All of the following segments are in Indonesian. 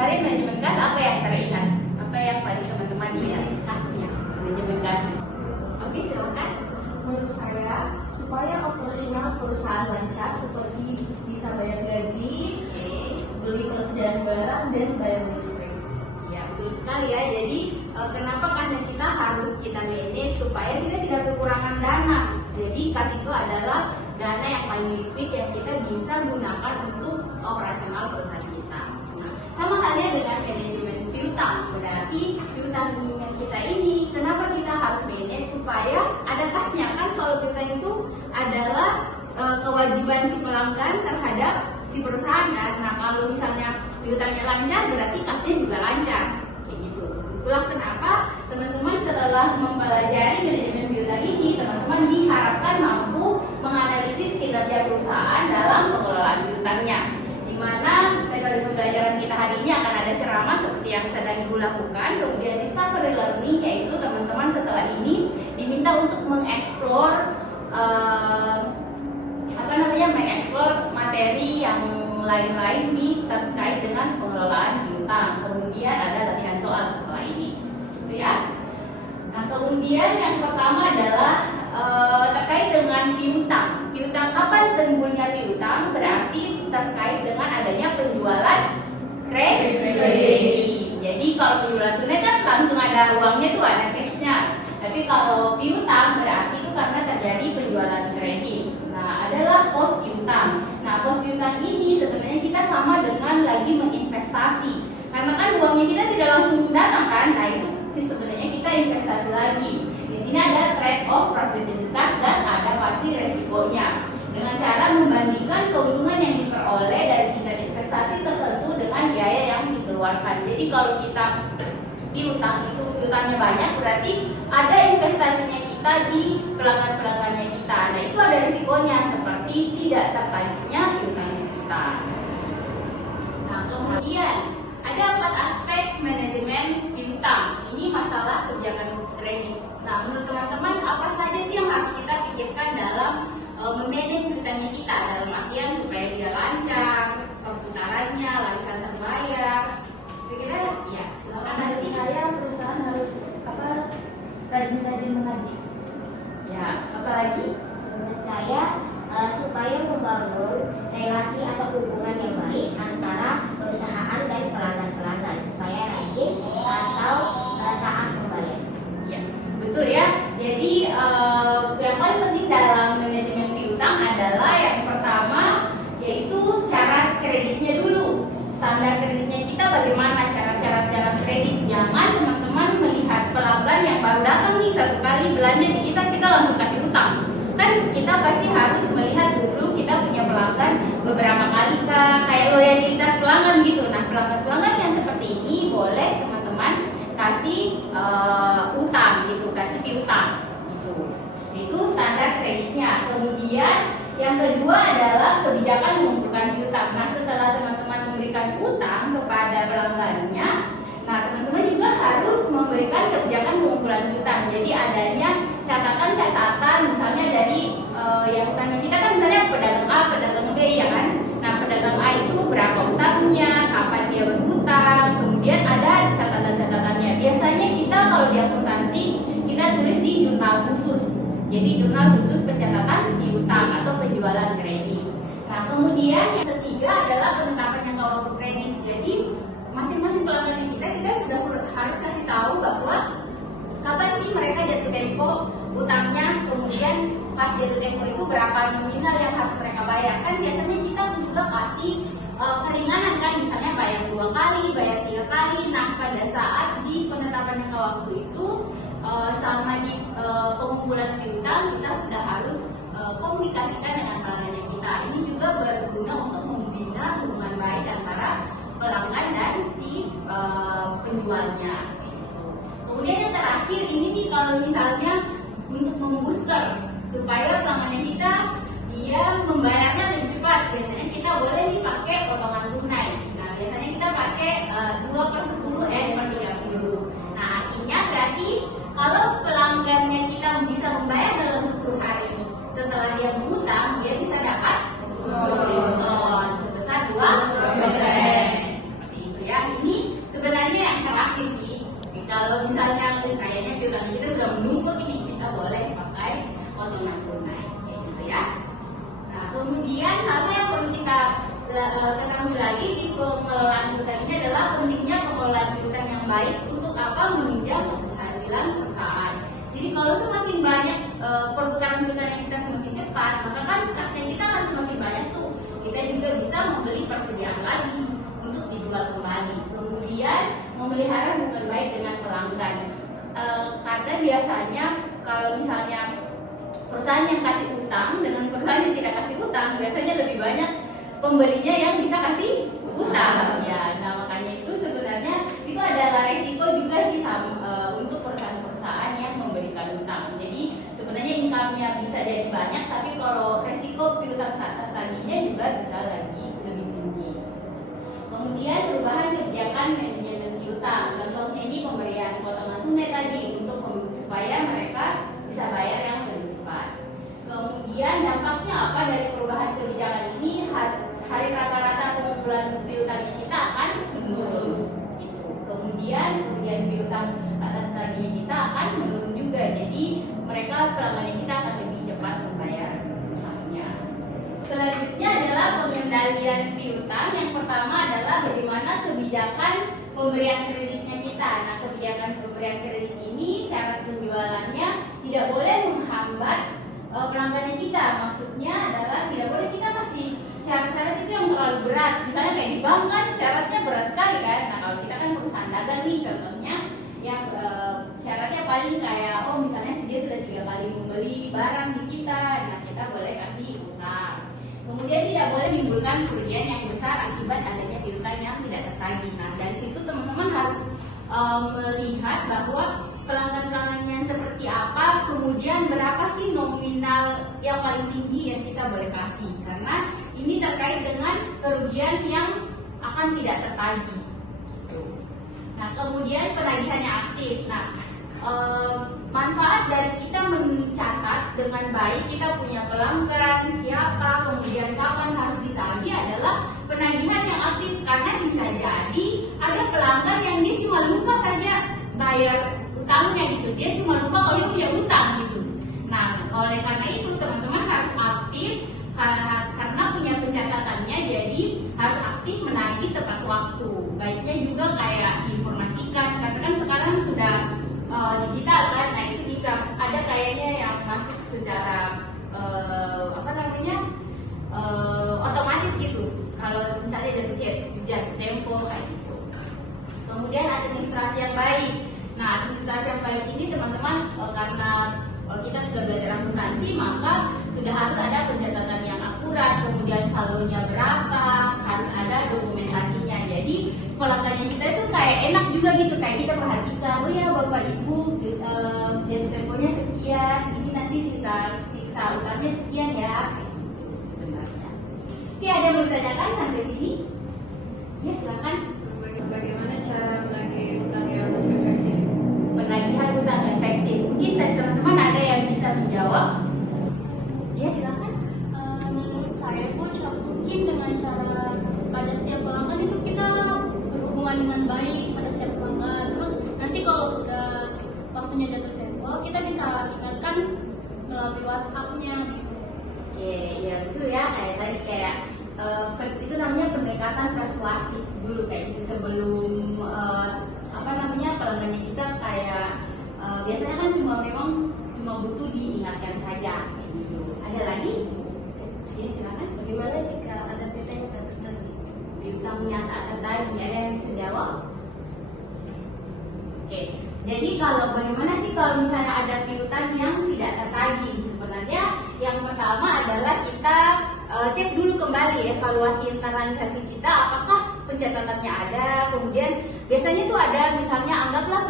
kemarin manajemen kas apa yang teringat? Apa yang paling teman-teman ingat? Kasnya. Manajemen kas. Oke, silakan. Menurut saya, supaya operasional perusahaan lancar seperti bisa bayar gaji, beli persediaan barang, dan bayar listrik. Ya, betul sekali ya. Jadi kenapa kasnya kita harus kita manage supaya kita tidak kekurangan dana. Jadi kas itu adalah dana yang paling liquid yang kita bisa gunakan untuk operasional perusahaan kita. Nah, sama halnya dengan manajemen piutang. Berarti piutang kita ini kenapa kita harus manage supaya ada kasnya, kan kalau piutang itu adalah kewajiban si pelanggan terhadap si perusahaan kan. Nah, kalau misalnya piutangnya lancar berarti kasnya juga lancar. Kayak gitu. Itulah kenapa teman-teman setelah mempelajari manajemen piutang ini, teman-teman diharapkan mampu menganalisis kinerja perusahaan dalam pengelolaan piutangnya. Di mana metode pembelajaran kita hari ini akan ada ceramah seperti yang sedang Ibu lakukan, kemudian discovery learning, yaitu teman-teman setelah ini diminta untuk mengeksplor mengeksplor materi yang lain-lain terkait dengan pengelolaan piutang. Kemudian ada latihan soal setelah ini, gitu ya. Nah, kemudian yang pertama adalah terkait dengan piutang. Piutang, kapan timbulnya piutang? Berarti terkait dengan adanya penjualan kredit. Jadi kalau penjualan tunai kan langsung ada uangnya tuh, ada cashnya. Tapi kalau piutang berarti itu karena terjadi penjualan kredit. Nah, adalah pos piutang. Nah, pos piutang ini sebenarnya kita sama dengan lagi menginvestasi. Karena kan uangnya kita tidak langsung datang kan. Nah, itu sebenarnya kita investasi lagi. Di sini ada trade off profitabilitas dan ada pasti resikonya. Dengan cara membandingkan keuntungan yang diperoleh dari tingkat investasi tertentu dengan biaya yang dikeluarkan. Jadi kalau kita piutang itu piutangnya banyak, berarti ada investasinya kita di pelanggan-pelanggannya kita. Nah, itu ada risikonya seperti tidak tertagihnya piutang kita. Nah, kemudian ada 4 aspek manajemen piutang. Ini masalah kebijakan kredit. Nah, menurut teman-teman apa saja sih yang harus kita pikirkan dalam memanage piutangnya kita, dalam artian supaya dia lancar, perputarannya lancar terbayar. Kira-kira ya, silakan. Menurut saya perusahaan harus rajin-rajin menagih. Ya, apalagi? Menurut saya supaya membangun relasi atau hubungan yang baik antara perusahaan dan pelanggan-pelanggan supaya rajin atau taat membayar. Ya, betul ya. Jadi yang paling penting dalam manajemen piutang adalah yang pertama yaitu syarat kreditnya dulu. Standar kreditnya kita bagaimana, syarat-syarat kredit. Jangan teman-teman melihat pelanggan yang baru datang nih satu kali belanja di kita langsung kasih utang. Kan kita pasti harus melihat dulu kita punya pelanggan beberapa kali kayak loyalitas pelanggan gitu. Nah, pelanggan-pelanggan yang seperti ini boleh teman-teman kasih utang gitu, kasih piutang gitu. Itu standar kreditnya. Kemudian yang kedua adalah kebijakan mengumpulkan piutang. Nah, setelah teman-teman memberikan utang kepada pelanggannya, nah teman-teman juga harus memberikan kebijakan pengumpulan piutang. Jadi adanya catatan-catatan, misalnya dari yang utangnya kita kan misalnya pedagang A, pedagang B ya kan. Nah, pedagang A itu berapa utangnya, kapan dia berhutang, kemudian ada catatan-catatannya. Biasanya kita kalau di akuntansi kita tulis di jurnal khusus. Jadi jurnal khusus pencatatan piutang atau penjualan kredit. Nah, kemudian yang ketiga adalah penetapan jangka waktu kredit. Jadi masing-masing pelanggan kita sudah harus kasih tahu bahwa kapan sih mereka jatuh tempo utangnya, kemudian pas jatuh tempo itu berapa nominal yang harus mereka bayar. Kan biasanya kita juga kasih keringanan kan, misalnya bayar 2 kali, bayar 3 kali. Nah, pada saat di penetapan jangka waktu itu sama di pengumpulan piutang kita sudah harus komunikasikan dengan pelanggannya kita. Ini juga berguna untuk membina hubungan baik antara pelanggan dan si penjualnya. Kemudian yang terakhir ini nih, kalau misalnya untuk membooster supaya pelanggannya kita dia membayarnya lebih cepat, biasanya kita boleh dipakai potongan tunai. Nah, biasanya kita pakai 2/10 2/30. Nah, artinya berarti kalau pelanggannya kita bisa membayar dalam 10 hari setelah dia berhutang, dia bisa dapat diskon sebesar 2%. Seperti itu ya. Ini pengelolaan piutang ini adalah pentingnya pengelolaan piutang yang baik untuk apa? Menunjang keberhasilan perusahaan. Jadi kalau semakin banyak perputaran piutang yang kita semakin cepat, maka kan kasnya kita akan semakin banyak tuh. Kita juga bisa membeli persediaan lagi untuk dijual kembali. Kemudian memelihara hubungan baik dengan pelanggan. Karena biasanya kalau misalnya perusahaan yang kasih utang dengan perusahaan yang tidak kasih utang, biasanya lebih banyak pembelinya yang bisa kasih utang. Ya, nah makanya itu sebenarnya itu adalah resiko juga sih untuk perusahaan-perusahaan yang memberikan utang. Jadi sebenarnya income-nya bisa jadi banyak, tapi kalau resiko piutang tak tertagihnya juga bisa lagi lebih tinggi. Kemudian perubahan kebijakan manajemen piutang. Contohnya ini pemberian potongan tunai tadi supaya mereka bisa bayar yang lebih cepat. Kemudian dampaknya apa dari perubahan kebijakan ini? Hari rata-rata pengumpulan piutangnya kita akan menurun. Gitu. Kemudian piutang rata-ratanya kita akan menurun juga. Jadi mereka pelanggannya kita akan lebih cepat membayar utangnya. Selanjutnya adalah pengendalian piutang. Yang pertama adalah bagaimana kebijakan pemberian kreditnya kita. Nah, kebijakan pemberian kredit ini syarat penjualannya tidak boleh menghambat pelanggannya kita. Maksudnya adalah tidak boleh kita kasih syarat-syarat itu yang terlalu berat. Misalnya kayak di bank kan syaratnya berat sekali kan. Nah, kalau kita kan perusahaan dagang nih contohnya yang syaratnya paling kayak misalnya dia sudah 3 kali membeli barang di kita, nah kita boleh kasih utang. Kemudian tidak boleh menimbulkan kerugian yang besar akibat adanya piutang yang tidak tertagih. Nah, dari situ teman-teman harus melihat bahwa pelanggan-pelanggannya seperti apa, kemudian berapa sih nominal yang paling tinggi yang kita boleh kasih, karena ini terkait dengan kerugian yang akan tidak tertagih. Nah, kemudian penagihannya aktif. Nah, manfaat dari kita mencatat dengan baik kita punya pelanggan siapa, kemudian kapan harus ditagih adalah penagihan yang aktif, karena bisa jadi ada pelanggan yang dia cuma lupa saja bayar utangnya gitu, dia cuma lupa kalau dia punya utang gitu. Nah, oleh karena itu teman-teman harus aktif karena punya pencatatannya, jadi harus aktif menagih tepat waktu. Baiknya juga kayak diinformasikan, karena kan sekarang sudah digital kan, nah itu bisa ada kayaknya yang masuk secara otomatis gitu. Kalau misalnya jatuh tempo kayak gitu. Kemudian administrasi yang baik. Nah, administrasi yang baik ini teman-teman karena kita sudah belajar akuntansi, maka sudah harus ada pencatatan yang akurat, kemudian saldonya berapa, harus ada dokumentasinya. Jadi pelanggannya kita itu kayak enak juga gitu, kayak kita perhatikan, oh ya bapak ibu jatuh temponya sekian, ini nanti sisa utangnya sekian ya. Sebenarnya. Oke, ada yang mau ditanyakan sampai sini? Ya silakan. Bagaimana cara menagih utang yang efektif? Penagihan utang efektif. Mungkin dari teman-teman ada yang bisa menjawab? Ya silakan. Menurut saya mungkin dengan cara pada setiap pelanggan itu kita berhubungan dengan baik pada setiap pelanggan. Terus nanti kalau sudah waktunya jatuh tempo, kita bisa ingatkan melalui WhatsApp-nya. Oke, ya betul ya. Kayak itu namanya pendekatan persuasif dulu kayak gitu sebelum pelanggannya kita kayak biasanya kan cuma butuh diingatkan saja kayak gitu. Ada lagi? Ya silakan. Bagaimana jika ada piutang yang tak tertagih? Piutang yang tak tertagih, ada yang bisa jawab? Oke, jadi bagaimana sih kalau misalnya ada piutang yang tidak tertagih? Sebenarnya yang pertama adalah kita cek dulu kembali evaluasi internalisasi kita, apakah pencatatannya ada. Kemudian biasanya tuh ada misalnya anggaplah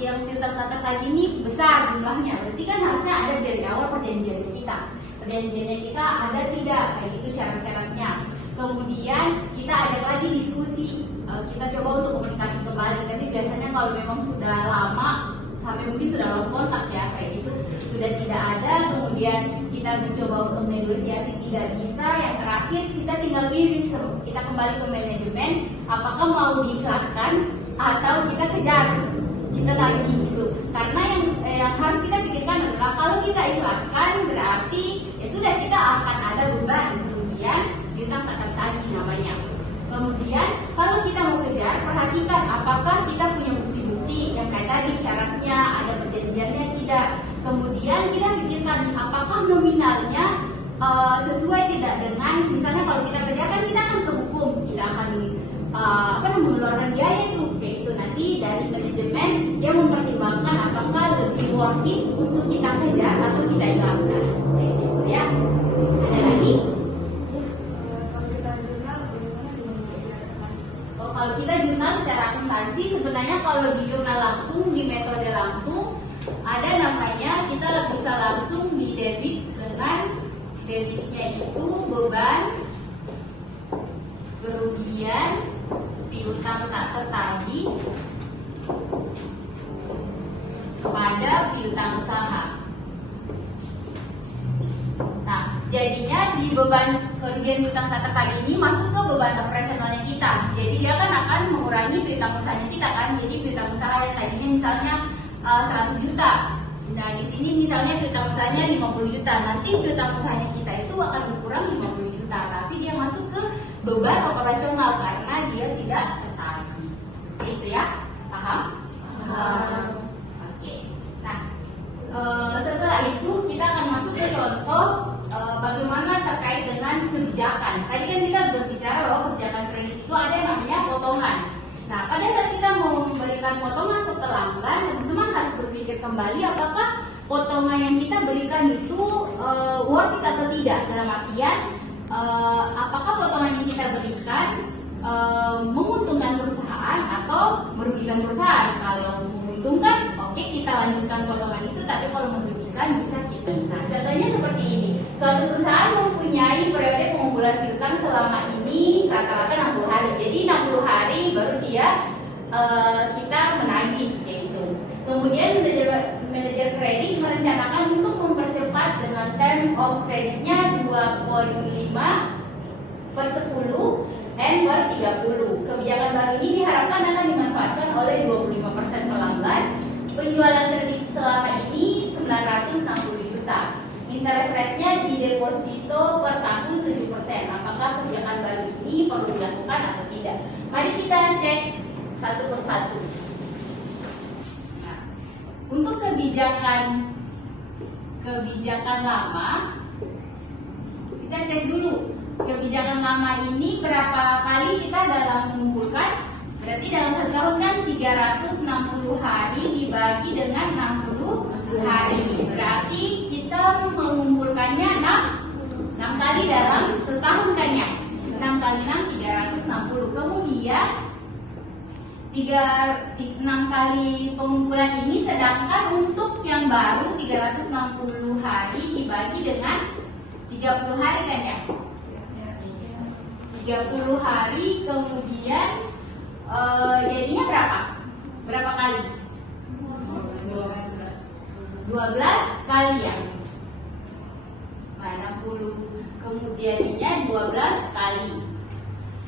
yang piutang tak tertagih ini besar jumlahnya, berarti kan harusnya ada dari awal perjanjiannya kita ada tidak kayak gitu syarat-syaratnya. Kemudian kita ada lagi diskusi, kita coba untuk komunikasi kembali. Tapi biasanya kalau memang sudah lama sampai mungkin sudah lost kontak ya kayak gitu, sudah tidak ada, kemudian kita mencoba untuk negosiasi tidak bisa, yang terakhir kita tinggal pilih, kita kembali ke manajemen apakah mau diikhlaskan atau kita kejar, kita tagih gitu. Karena yang harus kita pikirkan adalah kalau kita ikhlaskan berarti ya sudah kita akan ada beban kerugian piutang tak tertagih namanya. Kemudian kalau kita mau kejar, perhatikan apakah kita punya bukti-bukti yang kayak tadi syaratnya, ada perjanjiannya tidak. Kemudian kita pikirkan apakah nominalnya sesuai tidak dengan, misalnya kalau kita kerjakan kita akan ke hukum, kita akan mengeluarkan biaya itu, yaitu nanti dari manajemen yang mempertimbangkan apakah lebih worth it untuk kita kejar atau kita ikhlaskan. Gitu ya. Ada lagi? Kalau kita jurnal secara akuntansi, sebenarnya kalau di jurnal langsung, di metode langsung, ada namanya kita bisa langsung di debit dengan debitnya itu beban, kerugian, piutang tak tertagih pada piutang usaha. Nah, jadinya di beban kerugian piutang tak tertagih ini masuk ke beban operasionalnya kita. Jadi dia akan mengurangi piutang usahanya kita kan. Jadi piutang usaha yang tadinya misalnya 100 juta. Nah, di sini misalnya piutang usahanya 50 juta. Nanti piutang usahanya kita itu akan berkurang 50 juta. Tapi dia masuk ke beban operasional karena dia tidak tertagih. Itu ya. Paham? Oke. Nah, setelah itu kita akan masuk ke contoh bagaimana terkait dengan kebijakan. Tadi kan kita berbicara bahwa kebijakan kredit itu ada yang namanya potongan. Nah, pada saat kita mau memberikan potongan ke pelanggan, teman-teman harus berpikir kembali apakah potongan yang kita berikan itu worth it atau tidak. Dalam artian, apakah potongan yang kita berikan menguntungkan perusahaan atau merugikan perusahaan. Kalau menguntungkan, oke, kita lanjutkan potongan itu, tapi kalau merugikan bisa kita. Nah, contohnya seperti ini. Suatu perusahaan mempunyai periode pengumpulan piutang selama ini rata-rata 60 hari. Jadi 60 hari baru dia kita menagih kayak gitu. Kemudian manajer kredit merencanakan untuk mempercepat dengan term of kreditnya 2,5/10 N/30. Kebijakan baru ini diharapkan akan dimanfaatkan oleh 25% pelanggan. Penjualan kredit selama ini 960 juta. Interest rate-nya di deposito per tahun 7%. Apakah kebijakan baru ini perlu dilakukan atau tidak? Mari kita cek satu persatu. Nah, untuk kebijakan lama, kita cek dulu. Kebijakan lama ini berapa kali kita dalam mengumpulkan? Berarti dalam satu tahun kan 360 hari dibagi dengan 60 hari. Berarti kita mengumpulkannya 6 kali dalam setahun kan ya. 6 kali 6 360. Kemudian 6 kali pengumpulan ini, sedangkan untuk yang baru 360 hari dibagi dengan 30 hari kan ya. 30 hari kemudian jadinya berapa? Berapa kali? 12 kali ya. Nah, 60 kemudiannya 12 kali.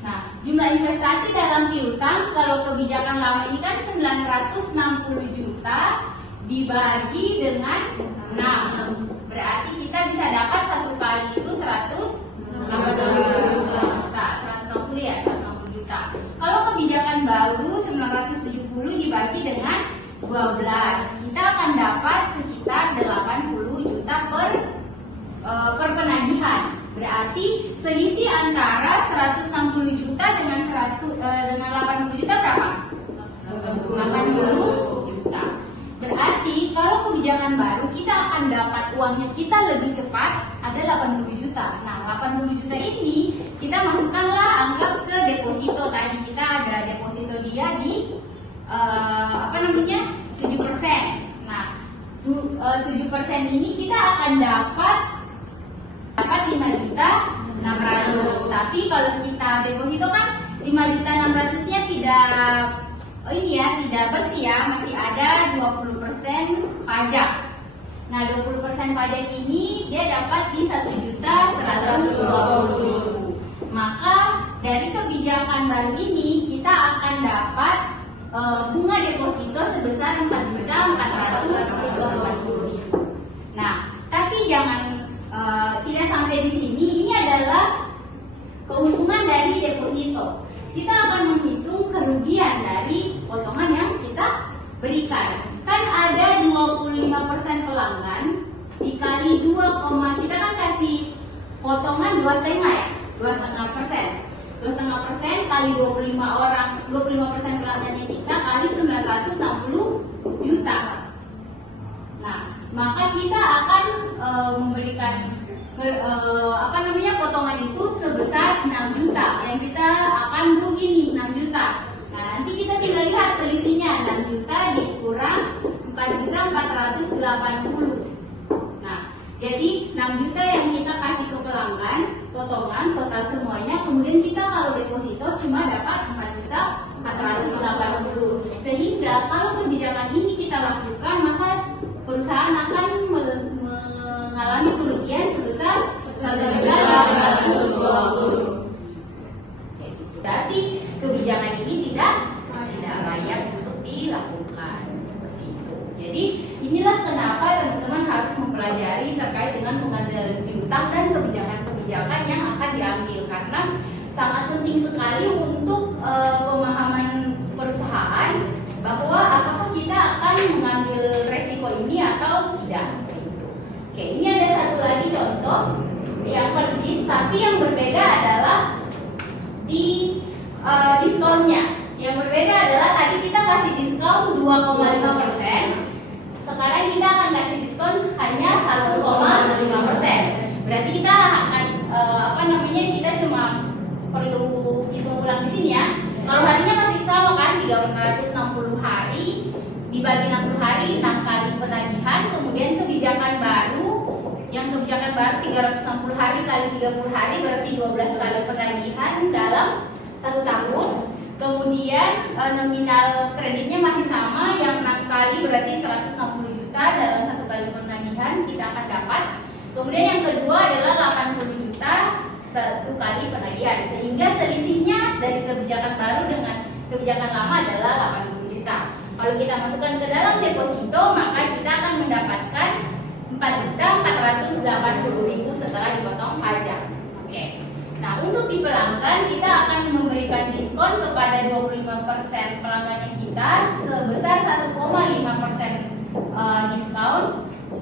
Nah, jumlah investasi dalam piutang kalau kebijakan lama ini kan 960 juta dibagi dengan 6. Berarti kita bisa dapat satu kali itu 160 juta. Kalau kebijakan baru 970 dibagi dengan 12, kita akan dapat sekitar 80 juta per penagihan. Berarti selisih antara 160 juta dengan 80 juta berapa? 80 juta. Berarti kalau kebijakan baru kita akan dapat uangnya kita lebih cepat, ada 80 juta. Nah, 80 juta ini kita masukkanlah, anggap ke deposito. Tadi kita ada deposito dia di 7%. Nah, 7% ini kita akan dapat 5.600.000. Tapi kalau kita deposito kan 5.600.000-nya tidak bersih ya, masih ada 20% pajak. Nah, 20% pajak ini dia dapat di 1.120.000. Maka dari kebijakan baru ini kita akan dapat bunga deposito sebesar 4.440.000. Nah, tapi jangan tidak sampai di sini. Ini adalah keuntungan dari deposito. kita akan menghitung kerugian dari potongan yang kita berikan. Kan ada 25% pelanggan dikali 2, kita kan kasih potongan 2,5 ya, 2,5%. 2,5% kali 25% pelanggannya kita kali 960 juta. Nah, maka kita akan memberikan potongan itu sebesar 6 juta. Yang kita akan rugi nih 6 juta. Nah, nanti kita tinggal lihat selisihnya 6 juta dikurang 4.480. Nah, jadi 6 juta yang kita kasih ke pelanggan, potongan total semuanya, kemudian kita kalau deposito cuma dapat 4.480. Sehingga kalau kebijakan ini kita lakukan, maka perusahaan akan mengalami kerugian sebesar 1.820. Berarti kebijakan ini tidak layak untuk dilakukan seperti itu. Jadi inilah kenapa teman-teman harus mempelajari terkait dengan pengendalian piutang dan kebijakan-kebijakan yang akan diambil, karena sangat penting sekali untuk pemahaman perusahaan bahwa apakah kita akan mengambil resiko ini atau tidak. Oke, ini ada satu lagi contoh yang persis, tapi yang berbeda adalah di diskonnya. Yang berbeda adalah tadi kita kasih diskon 2,5%, sekarang kita akan kasih diskon hanya 1,5%. Berarti kita akan kita cuma perlu hitung ulang di sini ya. Kalau harinya masih sama kan, 360 hari dibagi 60 hari, 6 kali penagihan. Kemudian kebijakan baru 360 hari kali 30 hari berarti 12 kali penagihan dalam 1 tahun. Kemudian nominal kreditnya masih sama, yang 6 kali berarti 160 juta dalam 1 kali penagihan kita akan dapat. Kemudian yang kedua adalah 80 juta 1 kali penagihan, sehingga selisihnya dari kebijakan baru dengan kebijakan lama adalah 80 juta. Kalau kita masukkan ke dalam deposito, maka kita akan mendapatkan 4.480.000 setelah dipotong pajak. Oke. Nah, untuk di pelanggan kita akan memberikan diskon kepada 25% pelanggannya kita sebesar 1,5% diskon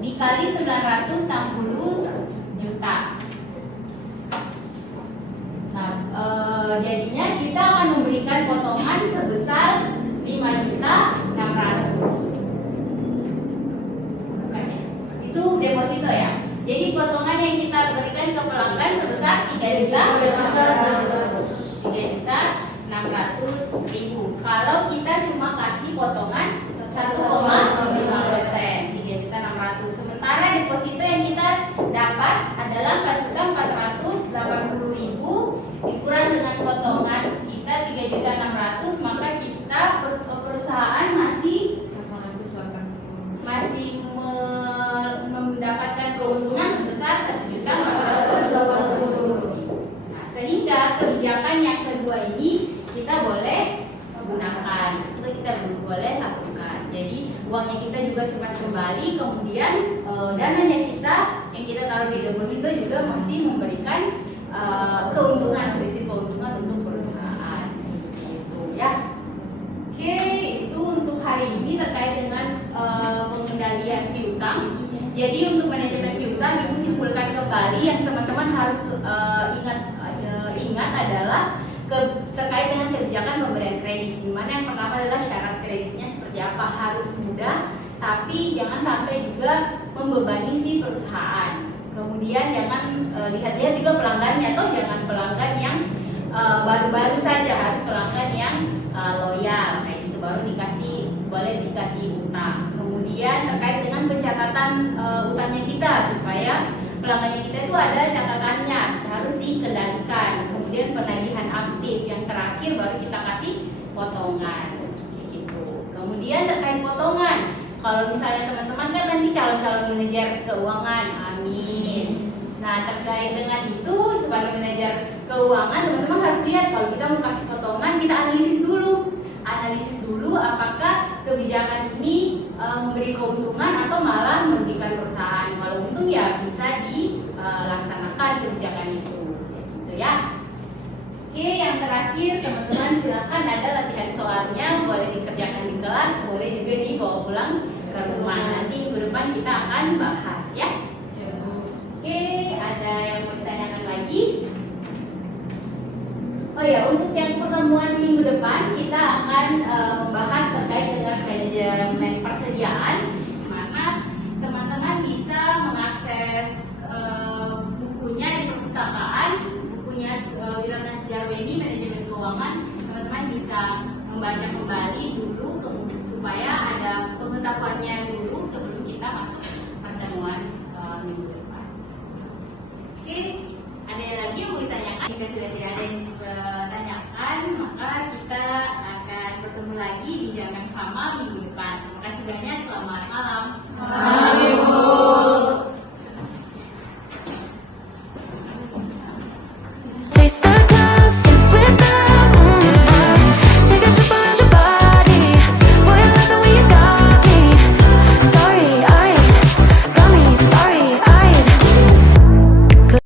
dikali 960 juta. Nah, jadinya kita akan memberikan potongan sebesar 5.600.000. Itu deposito ya. Jadi potongan yang kita berikan ke pelanggan sebesar 3.600.000. Kalau kita cuma kasih potongan 1,5%, 3.600.000. Sementara deposito yang kita dapat adalah 4.480.000 dikurang dengan potongan kita 3.600.000, maka kita perusahaan masih mendapatkan keuntungan sebesar 1.480.000. Nah, sehingga kebijakan yang kedua ini kita boleh gunakan, atau kita boleh lakukan. Jadi uangnya kita juga cepat kembali, kemudian dananya kita yang kita taruh di deposito juga masih memberikan keuntungan, selisih keuntungan untuk perusahaan. Gitu ya. Oke, itu untuk hari ini terkait dengan pengendalian piutang. Jadi untuk manajemen piutang ibu simpulkan kembali yang teman-teman harus ingat adalah terkait dengan kebijakan pemberian kredit. Dimana yang pertama adalah syarat kreditnya seperti apa, harus mudah, tapi jangan sampai juga membebani si perusahaan. Kemudian jangan lihat-lihat juga pelanggannya, atau jangan pelanggan yang baru-baru saja, harus pelanggan yang loyal kayak gitu, baru boleh dikasih utang. Kemudian terkait dengan pencatatan utangnya kita, supaya pelanggannya kita itu ada catatannya, harus dikendalikan. Kemudian penagihan aktif, yang terakhir baru kita kasih potongan gitu. Kemudian terkait potongan, kalau misalnya teman-teman kan nanti calon-calon manajer keuangan, amin. Nah, terkait dengan itu sebagai manajer keuangan, teman-teman harus lihat kalau kita mau kasih potongan, kita analisis dulu apakah kebijakan ini memberi keuntungan atau malah merugikan perusahaan. Kalau untung ya bisa dilaksanakan kebijakan itu, gitu ya. Oke. Oke, yang terakhir teman-teman silahkan ada latihan soalnya, boleh dikerjakan di kelas, boleh juga dibawa pulang ke rumah. Nanti minggu depan kita akan bahas ya. Oke, ada yang mau ditanyakan lagi? Oh ya, untuk yang pertemuan minggu depan kita akan membahas terkait dengan manajemen persediaan, mana teman-teman bisa mengakses bukunya di perpustakaan, bukunya Wiratna Sujarweni Manajemen Keuangan. Teman-teman bisa membaca kembali dulu supaya ada pengetahuannya dulu sebelum kita masuk pertemuan minggu depan. Oke, ada yang lagi yang mau ditanyakan? Jika sudah tidak ada yang ditanyakan, maka kita akan bertemu lagi di jam yang sama minggu depan. Terima kasih banyak, selamat malam. Taste the clouds, dance with the